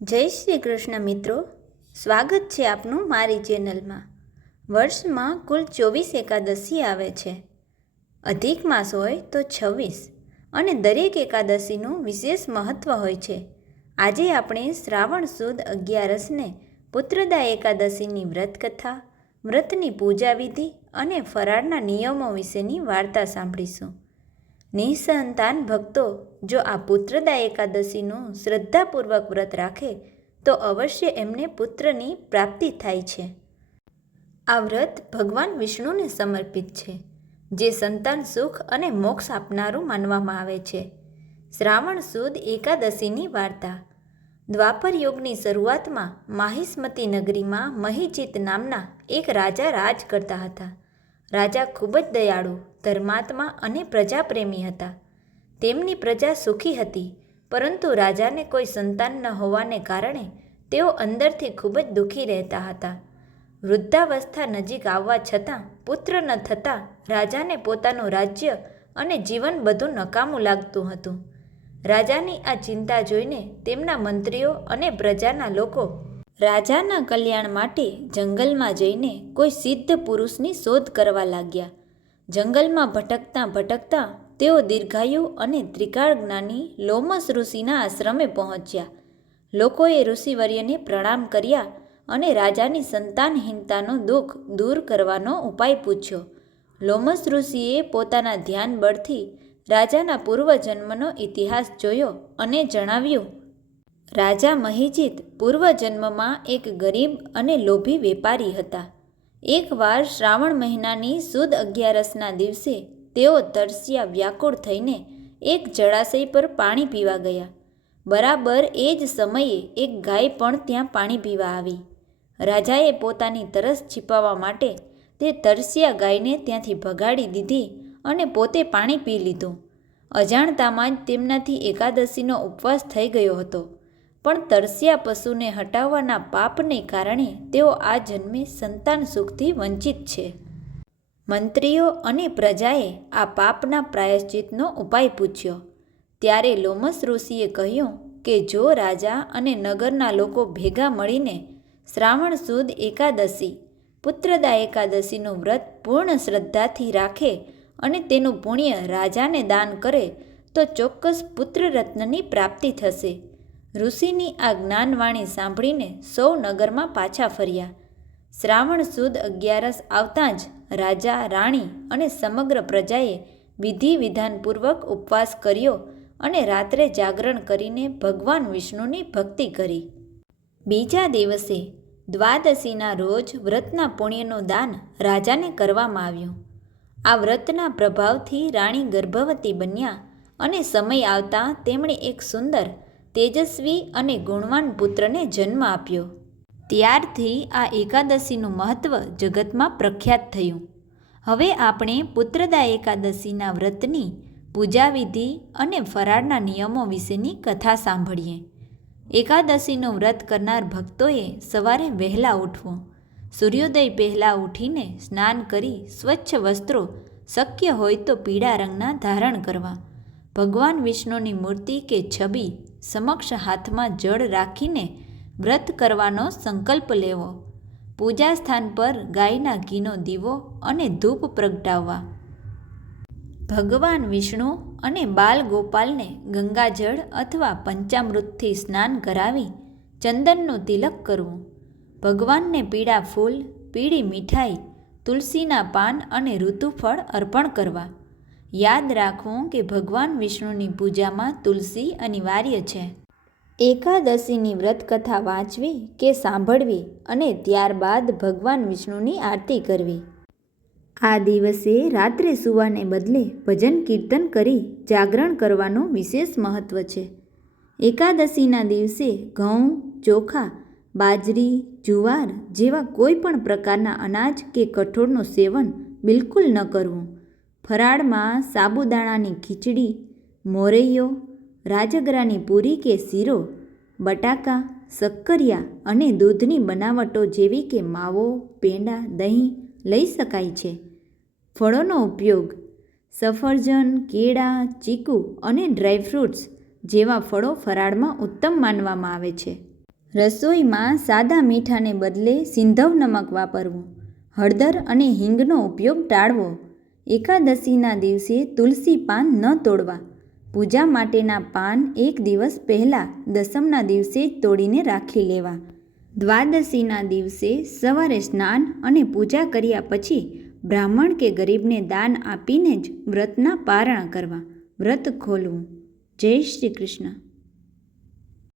જય શ્રી કૃષ્ણ મિત્રો, સ્વાગત છે આપનું મારી ચેનલમાં। વર્ષમાં કુલ 24 એકાદશી આવે છે। અધિક માસ હોય તો 26 અને દરેક એકાદશીનું વિશેષ મહત્ત્વ હોય છે। આજે આપણે શ્રાવણ સુદ 11ને પુત્રદા એકાદશીની વ્રતકથા, વ્રતની પૂજા વિધિ અને ફરાળના નિયમો વિશેની વાર્તા સાંભળીશું। નિઃસંતાન ભક્તો જો આ પુત્રદા એકાદશીનું શ્રદ્ધાપૂર્વક વ્રત રાખે તો અવશ્ય એમને પુત્રની પ્રાપ્તિ થાય છે। આ વ્રત ભગવાન વિષ્ણુને સમર્પિત છે, જે સંતાન સુખ અને મોક્ષ આપનારું માનવામાં આવે છે। શ્રાવણ સુદ એકાદશીની વાર્તા। દ્વાપર યુગની શરૂઆતમાં માહિષ્મતી નગરીમાં મહિજીત નામના એક રાજા રાજ કરતા હતા। રાજા ખૂબ જ દયાળુ, ધર્માત્મા અને પ્રજાપ્રેમી હતા। તેમની પ્રજા સુખી હતી, પરંતુ રાજાને કોઈ સંતાન ન હોવાને કારણે તેઓ અંદરથી ખૂબ જ દુઃખી રહેતા હતા। વૃદ્ધાવસ્થા નજીક આવવા છતાં પુત્ર ન થતાં રાજાને પોતાનું રાજ્ય અને જીવન બધું નકામું લાગતું હતું। રાજાની આ ચિંતા જોઈને તેમના મંત્રીઓ અને પ્રજાના લોકો રાજાના કલ્યાણ માટે જંગલમાં જઈને કોઈ સિદ્ધ પુરુષની શોધ કરવા લાગ્યા। જંગલમાં ભટકતા ભટકતા તેઓ દીર્ઘાયુ અને ત્રિકાળ જ્ઞાની લોમસ ઋષિના આશ્રમે પહોંચ્યા। લોકોએ ઋષિવર્યને પ્રણામ કર્યા અને રાજાની સંતાનહીનતાનું દુઃખ દૂર કરવાનો ઉપાય પૂછ્યો। લોમસ ઋષિએ પોતાના ધ્યાન બળથી રાજાના પૂર્વજન્મનો ઇતિહાસ જોયો અને જણાવ્યું, રાજા મહિજીત પૂર્વજન્મમાં એક ગરીબ અને લોભી વેપારી હતા। એકવાર શ્રાવણ મહિનાની સુદ 11ના દિવસે તેઓ તરસ્યા વ્યાકુળ થઈને એક જળાશય પર પાણી પીવા ગયા। બરાબર એ જ સમયે એક ગાય પણ ત્યાં પાણી પીવા આવી। રાજાએ પોતાની તરસ છિપાવવા માટે તે તરસ્યા ગાયને ત્યાંથી ભગાડી દીધી અને પોતે પાણી પી લીધું। અજાણતામાં જ તેમનાથી એકાદશીનો ઉપવાસ થઈ ગયો હતો, પણ તરસ્યા પશુને હટાવવાના પાપને કારણે તેઓ આ જન્મે સંતાન સુખથી વંચિત છે। મંત્રીઓ અને પ્રજાએ આ પાપના પ્રાયશ્ચિતનો ઉપાય પૂછ્યો। ત્યારે લોમસ ઋષિએ કહ્યું કે જો રાજા અને નગરના લોકો ભેગા મળીને શ્રાવણ સુદ એકાદશી, પુત્રદા એકાદશીનું વ્રત પૂર્ણ શ્રદ્ધાથી રાખે અને તેનું પુણ્ય રાજાને દાન કરે તો ચોક્કસ પુત્રરત્નની પ્રાપ્તિ થશે। ઋષિની આ જ્ઞાનવાણી સાંભળીને સૌ નગરમાં પાછા ફર્યા। શ્રાવણ સુદ 11 આવતાં જ રાજા, રાણી અને સમગ્ર પ્રજાએ વિધિ વિધાનપૂર્વક ઉપવાસ કર્યો અને રાત્રે જાગરણ કરીને ભગવાન વિષ્ણુની ભક્તિ કરી। બીજા દિવસે દ્વાદશીના રોજ વ્રતના પુણ્યનું દાન રાજાને કરવામાં આવ્યું। આ વ્રતના પ્રભાવથી રાણી ગર્ભવતી બન્યા અને સમય આવતાં તેમણે એક સુંદર, તેજસ્વી અને ગુણવાન પુત્રને જન્મ આપ્યો। ત્યારથી આ એકાદશીનું મહત્ત્વ જગતમાં પ્રખ્યાત થયું। હવે આપણે પુત્રદા એકાદશીના વ્રતની પૂજાવિધિ અને ફરાળના નિયમો વિશેની કથા સાંભળીએ। એકાદશીનું વ્રત કરનાર ભક્તોએ સવારે વહેલા ઉઠવું, સૂર્યોદય પહેલાં ઉઠીને સ્નાન કરી સ્વચ્છ વસ્ત્રો, શક્ય હોય તો પીળા રંગના ધારણ કરવા, ભગવાન વિષ્ણુની મૂર્તિ કે છબી સમક્ષ હાથમાં જળ રાખીને વ્રત કરવાનો સંકલ્પ લેવો, પૂજા સ્થાન પર ગાયના ઘીનો દીવો અને ધૂપ પ્રગટાવવા, ભગવાન વિષ્ણુ અને બાલ ગોપાલને ગંગાજળ અથવા પંચામૃતથી સ્નાન કરાવી ચંદનનું તિલક કરવું, ભગવાનને પીળા ફૂલ, પીળી મીઠાઈ, તુલસીના પાન અને ઋતુફળ અર્પણ કરવા। યાદ રાખવું કે ભગવાન વિષ્ણુની પૂજામાં તુલસી અનિવાર્ય છે। એકાદશીની વ્રતકથા વાંચવી કે સાંભળવી અને ત્યારબાદ ભગવાન વિષ્ણુની આરતી કરવી। આ દિવસે રાત્રે સૂવાને બદલે ભજન કીર્તન કરી જાગરણ કરવાનું વિશેષ મહત્ત્વ છે। એકાદશીના દિવસે ઘઉં, ચોખા, બાજરી, જુવાર જેવા કોઈ પણ પ્રકારના અનાજ કે કઠોળનું સેવન બિલકુલ ન કરવું। ફરાળમાં સાબુદાણાની ખીચડી, મોરૈયો, રાજગરાની પૂરી કે શીરો, બટાકા, શક્કરિયા અને દૂધની બનાવટો જેવી કે માવો, પેંડા, દહીં લઈ શકાય છે। ફળોનો ઉપયોગ સફરજન, કેળા, ચીકુ અને ડ્રાયફ્રૂટ્સ જેવા ફળો ફરાળમાં ઉત્તમ માનવામાં આવે છે। રસોઈમાં સાદા મીઠાને બદલે સિંધવ નમક વાપરવું. હળદર અને હિંગનો ઉપયોગ ટાળવો. એકાદશીના દિવસે તુલસી પાન ન તોડવા. પૂજા માટેના પાન એક દિવસ પહેલાં દસમના દિવસે જ તોડીને રાખી લેવા. દ્વાદશીના દિવસે સવારે સ્નાન અને પૂજા કર્યા પછી બ્રાહ્મણ કે ગરીબને દાન આપીને જ વ્રતના પારણા કરવા. વ્રત ખોલવું. જય શ્રી કૃષ્ણ.